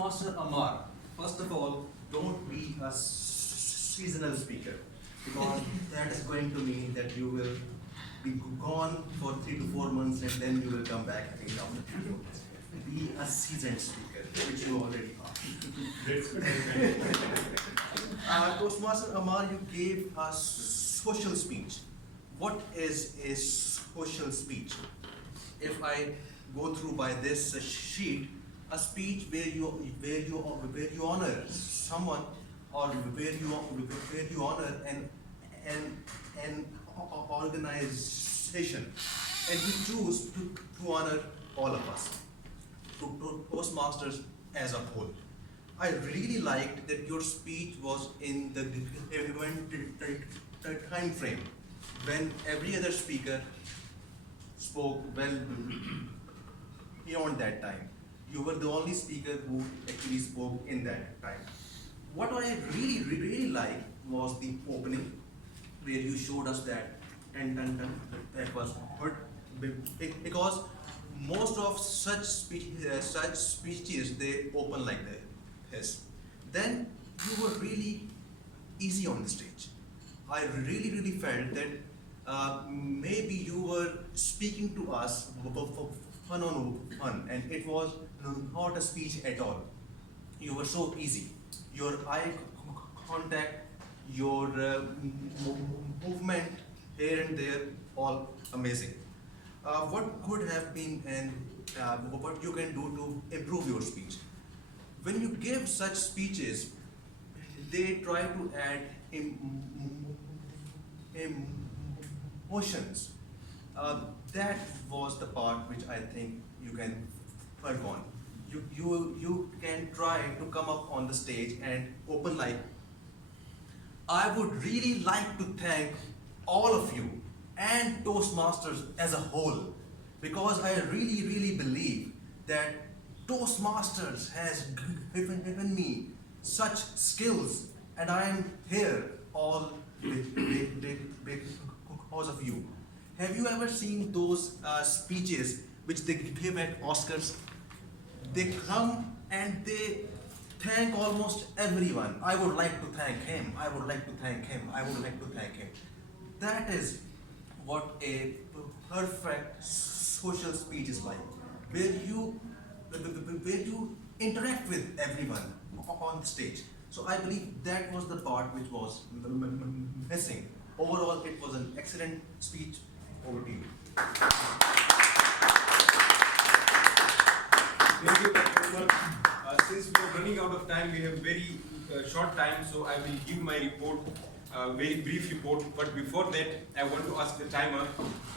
Toastmaster Amar, first of all, don't be a seasonal speaker, because that is going to mean that you will be gone for 3 to 4 months and then you will come back again after 3 months. Be a seasoned speaker, which you already are. Toastmaster Amar, you gave a social speech. What is a social speech? If I go through by this sheet, a speech where you honor someone, or where you honor an organization, and you choose to honor all of us, to Toastmasters as a whole. I really liked that your speech was in the time frame when every other speaker spoke well beyond that time. You were the only speaker who actually spoke in that time. What I really liked was the opening, where you showed us that that was good, because most of such speeches they open like this. Then you were really easy on the stage. I really felt that maybe you were speaking to us for fun on fun, and it was not a speech at all. You were so easy. Your eye contact, your movement here and there, all amazing. What could have been and what you can do to improve your speech? When you give such speeches, they try to add emotions. That was the part which I think you can work on. You can try to come up on the stage and open like, I would really like to thank all of you and Toastmasters as a whole, because I really believe that Toastmasters has given me such skills, and I am here all because of you. Have you ever seen those speeches which they give at Oscars? They come and they thank almost everyone. I would like to thank him. I would like to thank him. I would like to thank him. That is what a perfect social speech is like, where you interact with everyone on the stage. So I believe that was the part which was missing. Overall, it was an excellent speech. Over to you. Thank you, Umer. Since we are running out of time, we have very short time, so I will give my report, very brief report. But before that, I want to ask the timer: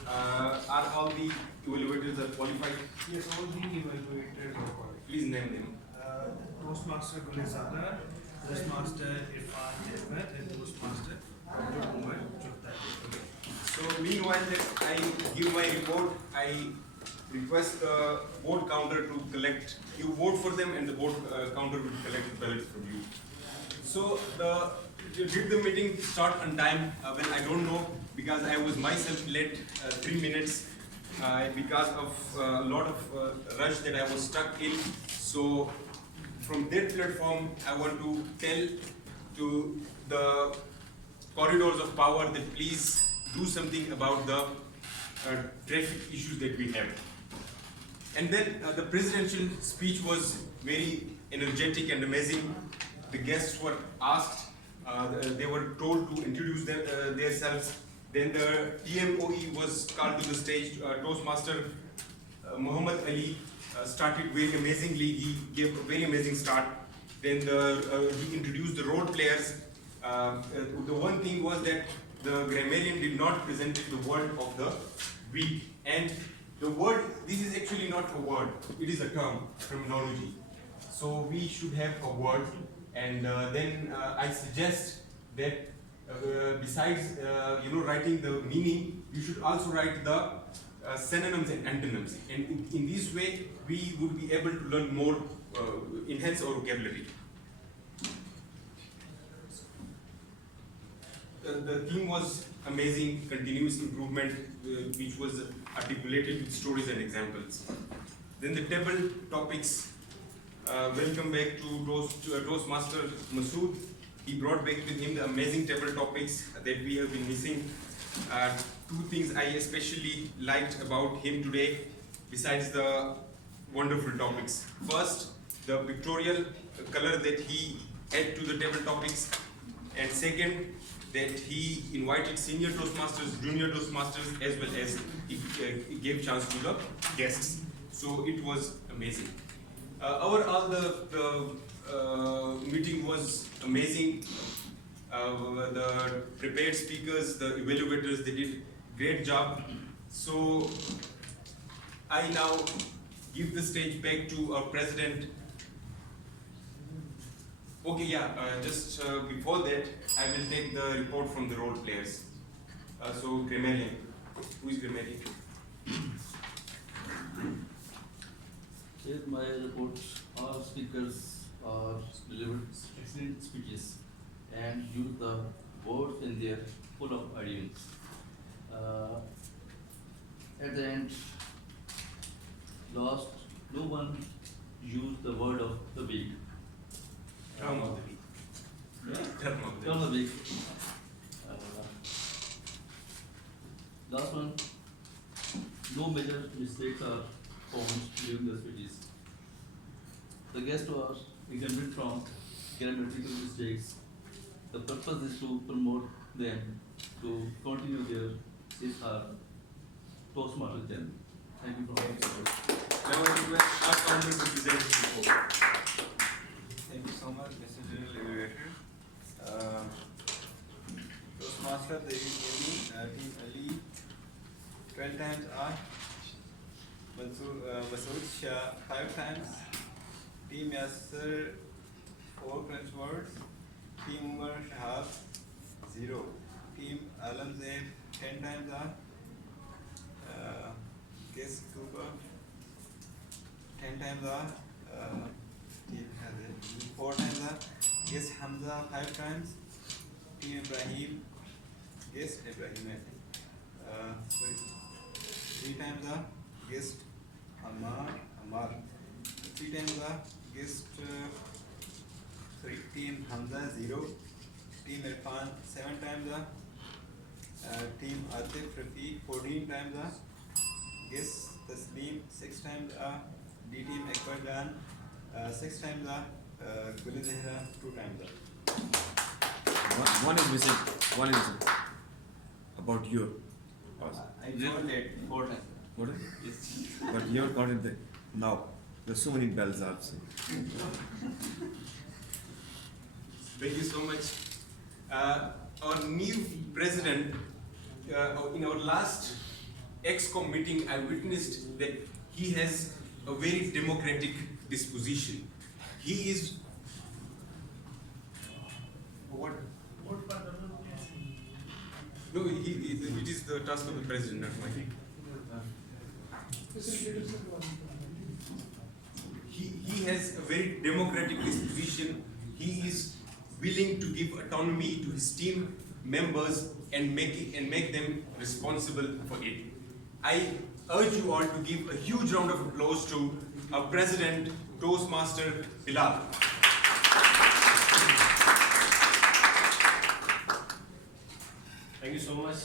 are all the evaluators qualified? Yes, all the evaluators are qualified. Please name them. Toastmaster Bluea, Toastmaster Irfan Javed, and Toastmaster Umer Chughtai. So meanwhile that I give my report, I request the vote counter to collect. You vote for them and the vote counter will collect the ballots from you. So did the meeting start on time? When I don't know, because I was myself late 3 minutes because of a lot of rush that I was stuck in. So from that platform, I want to tell to the corridors of power that please do something about the traffic issues that we have. And then the presidential speech was very energetic and amazing. The guests were asked, they were told to introduce themselves. Then the TMOE was called to the stage. Toastmaster Muhammad Ali started very amazingly. He gave a very amazing start. Then he introduced the role players. The one thing was that the grammarian did not present the word of the week. And the word, this is actually not a word, it is a term, terminology. So we should have a word, and then I suggest that besides writing the meaning, you should also write the synonyms and antonyms. And in this way, we would be able to learn more, enhance our vocabulary. The theme was amazing, continuous improvement, which was articulated with stories and examples. Then the table topics welcome back to Toastmaster Masood. He brought back with him the amazing table topics that we have been missing. Two things I especially liked about him today, besides the wonderful topics. First, the pictorial color that he added to the table topics, and second, that he invited senior Toastmasters, junior Toastmasters, as well as he gave chance to the guests. So it was amazing. Overall, the meeting was amazing. The prepared speakers, the evaluators, they did great job. So I now give the stage back to our president. Okay, yeah, just before that, I will take the report from the role players. So, grammarian. Who is grammarian? Here my report, all speakers are delivered excellent speeches and use the words in their full of idioms. At the end, last, no one used the word of the week. Term of the week. Term of the Term of the week. Last one, no major mistakes are found during the speeches. The guests are exempted from grammatical mistakes. The purpose is to promote them to continue their Toastmasters journey. Thank you for all your support. Now I request our founder to present the report. Thank you so much, Mr. General Evaluator. Toastmaster, they will Team Ali 12 times R, Masood Shah 5 times, Team Yasser 4 French words, Team Umer Shahab 0, Team Alamzeb 10 times R, Guest Cooper 10 times R, Team Hazard 4 times R, Guest Hamza 5 times, Team Ibrahim, Guest Ibrahim I think, 3 times R, Guest Amar, 3 times R, Guest Team Hamza 0, Team Irfan 7 times R, Team Atif Rafiq 14 times R, Guest Taslim 6 times R, D Team Akbar Jan 6 times R, Bluea 2 times R. One is missing. One is missing. About your house. I told it 4 times. What is? Yes. But you haven't got it there. Now. There's so many bells outside. Thank you so much. Our new president, in our last ExCom meeting, I witnessed that he has a very democratic disposition. He is what? No, it is the task of the president, not mine. He has a very democratic disposition. He is willing to give autonomy to his team members and make them responsible for it. I urge you all to give a huge round of applause to our president, Toastmaster Bluea. Thank you so much,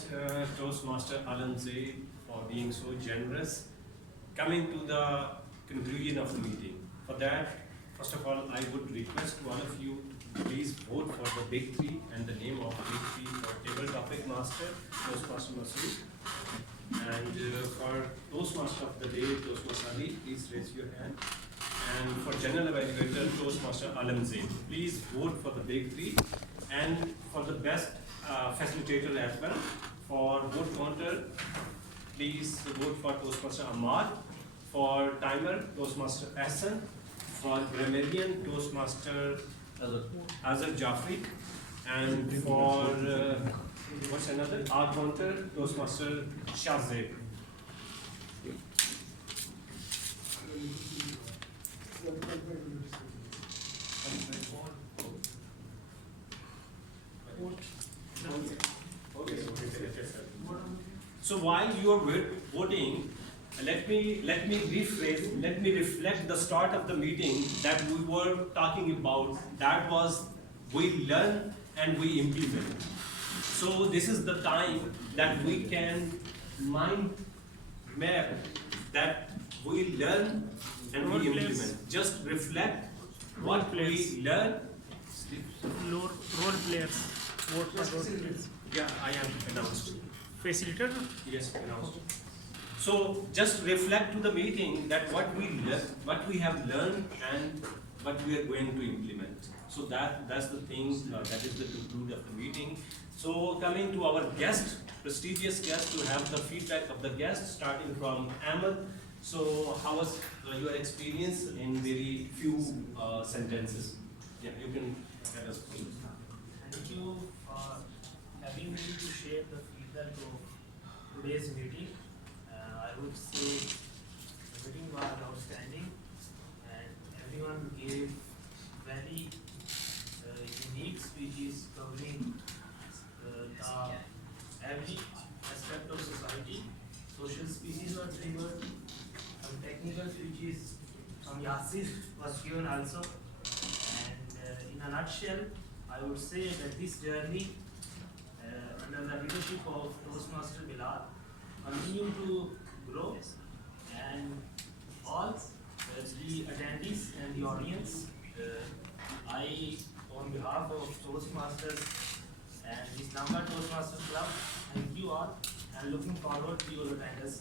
Toastmaster Alan Zaid, for being so generous. Coming to the conclusion of the meeting. For that, first of all, I would request one of you to please vote for the big three and the name of big three for table topic master, Toastmaster Masood. And for Toastmaster of the day, Toastmaster Ali, please raise your hand. And for general evaluator, Toastmaster Alan Zaid. Please vote for the big three. And for the best facilitator as well, for vote counter, please vote for Toastmaster Ahmad. For timer, Toastmaster Hassan. For grammarian, Toastmaster Azhar Jafri. And for what's another? Art counter, Toastmaster Shahzeb. So while you are voting, let me rephrase, let me reflect the start of the meeting that we were talking about. That was we learn and we implement. So this is the time that we can mind map that we learn and we implement. Just reflect what we learn. Role players. Vote for role players. Yeah, I am announced. Facilitator. Yes, announced. So just reflect to the meeting that what we have learned and what we are going to implement. So that's the thing. That is the conclude of the meeting. So coming to our guest, prestigious guest, to have the feedback of the guest, starting from Ahmed. So how was your experience in very few sentences? Yeah, you can let us know. Thank you for having me to share the feedback of today's meeting. I would say the meeting was outstanding and everyone gave very unique speeches covering every aspect of society. Social speeches were delivered, some technical speeches from Yasir was given also. And in a nutshell, I would say that this journey under the leadership of Toastmaster Bilal continue to grow, and all the attendees and the audience, I on behalf of Toastmasters and the Islamabad Toastmasters Club, thank you all and looking forward to your attendance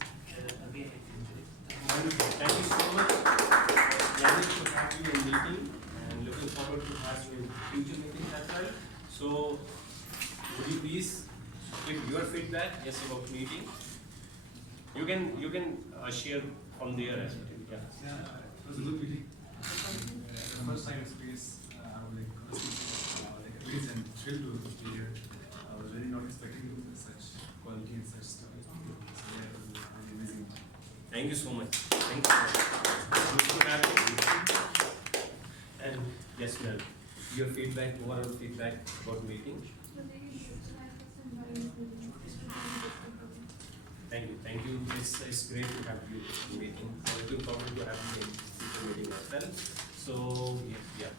again in future. Wonderful. Thank you so much. Glad to have you in meeting and looking forward to have you in future meetings as well. So would you please give your feedback about meeting? You can share from there as well. Yeah. Yeah, it was a good meeting. The first time experience, I was like amazed and thrilled to be here. I was really not expecting such quality and such stuff. So yeah, it was really amazing. Thank you so much. Thank you. Good to have you. And yes, ma'am. Your feedback, overall feedback about meeting. Thank you. It's great to have you in meeting. I'm looking forward to having you in future meeting as well. So yeah.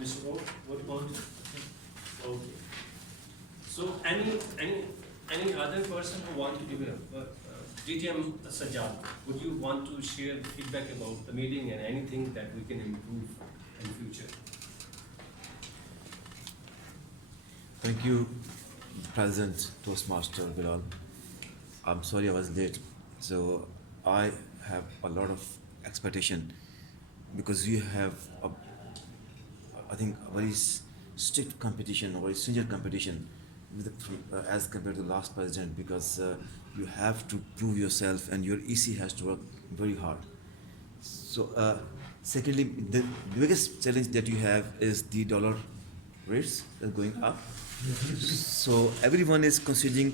Mr. O, what about you? Okay. So any other person who want to give DTM Sajjad, would you want to share feedback about the meeting and anything that we can improve in future? Thank you, President Toastmaster Bilal. I'm sorry I was late. So I have a lot of expectation because you have I think a very strict competition, or very stringent competition with as compared to the last president, because you have to prove yourself and your EC has to work very hard. So secondly, the biggest challenge that you have is the dollar rates going up. So everyone is considering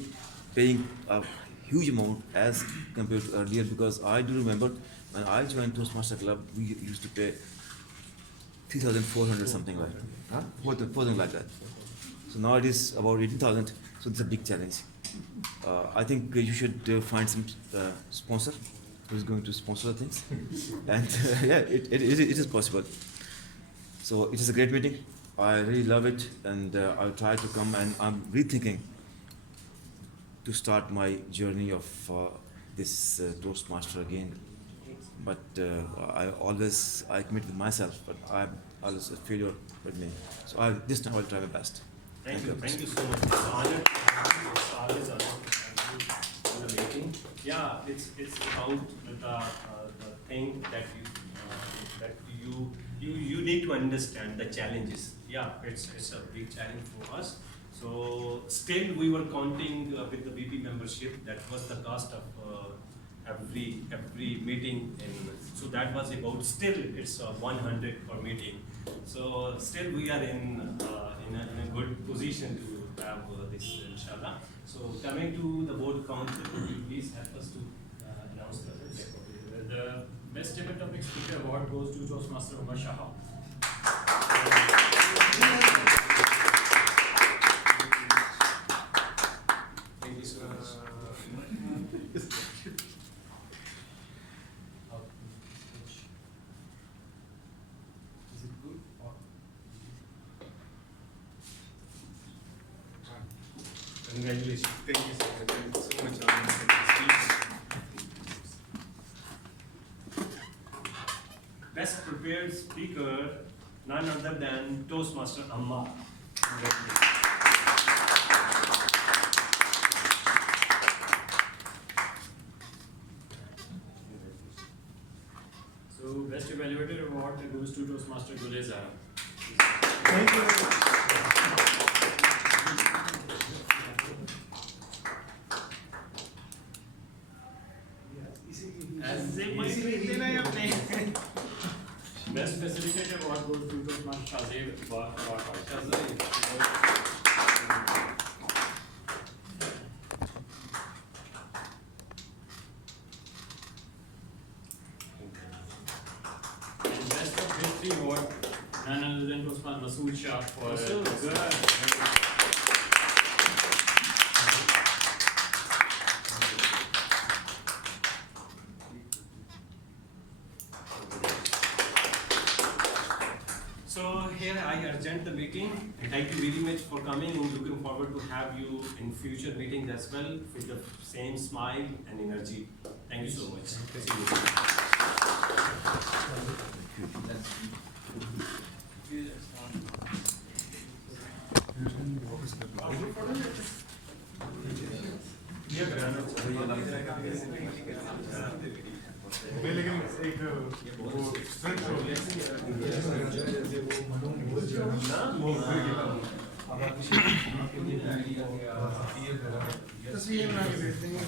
paying a huge amount as compared to earlier, because I do remember when I joined Toastmaster Club, we used to pay 3,400 something like that, 4,000 like that. So now it is about 18,000. So it's a big challenge. I think you should find some sponsor who is going to sponsor things, and yeah, it is possible. So it is a great meeting. I really love it, and I'll try to come. And I'm rethinking to start my journey of this Toastmaster again. But I commit with myself, but I'm always a failure with me. So this time I'll try my best. Thank you so much. It's an honor to have you. It's always an honor to have you in the meeting. Yeah, it's about the thing that you need to understand the challenges. Yeah, it's a big challenge for us. So still we were counting with the BP membership. That was the cost of every meeting, so that was about, still it's 100 per meeting. So still we are in a good position to have this, inshallah. So coming to the board council, would you please help us to announce the best ever topic speaker award goes to Toastmaster Umer Shah. Thank you so much. Congratulations. Thank you so much. Thank you so much, Alan, for the speech. Best prepared speaker, none other than Toastmaster Amma. Congratulations. So, Best Evaluator Award goes to Toastmaster Bluea. Thank you. Best Facilitator Award goes to Toastmaster Javed. And Best of History Award, none other than Toastmaster Masood Shah for So here I adjourn the meeting. Thank you very much for coming and looking forward to have you in future meetings as well with the same smile and energy. Thank you so much. See you. लेकिन एक वो strength हो तस्वीर बना के भेजते हैं